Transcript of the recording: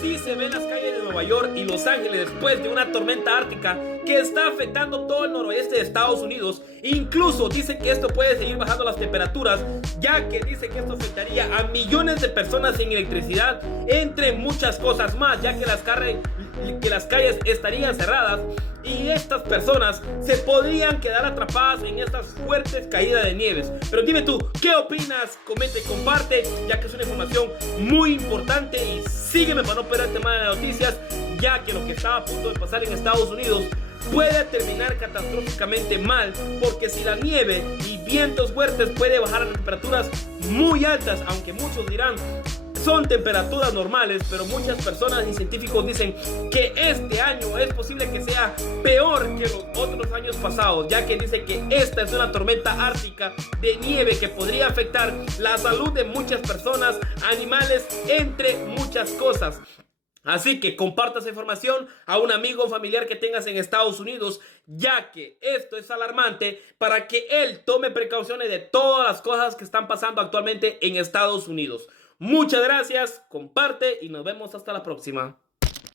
Así se ven las calles de Nueva York y Los Ángeles después de una tormenta ártica que está afectando todo el noroeste de Estados Unidos. Incluso dice que esto puede seguir bajando las temperaturas, ya que dice que esto afectaría a millones de personas sin electricidad, entre muchas cosas más, ya que las calles estarían cerradas y estas personas se podrían quedar atrapadas en estas fuertes caídas de nieves. Pero dime tú, ¿qué opinas? Comenta y comparte, ya que es una información muy importante, y sígueme para no perder el tema de las noticias, ya que lo que estaba a punto de pasar en Estados Unidos puede terminar catastróficamente mal, porque si la nieve y vientos fuertes puede bajar a temperaturas muy altas, aunque muchos dirán son temperaturas normales, pero muchas personas y científicos dicen que este año es posible que sea peor que los otros años pasados, ya que dice que esta es una tormenta ártica de nieve que podría afectar la salud de muchas personas, animales, entre muchas cosas. Así que comparta esa información a un amigo o familiar que tengas en Estados Unidos, ya que esto es alarmante, para que él tome precauciones de todas las cosas que están pasando actualmente en Estados Unidos. Muchas gracias, comparte y nos vemos hasta la próxima.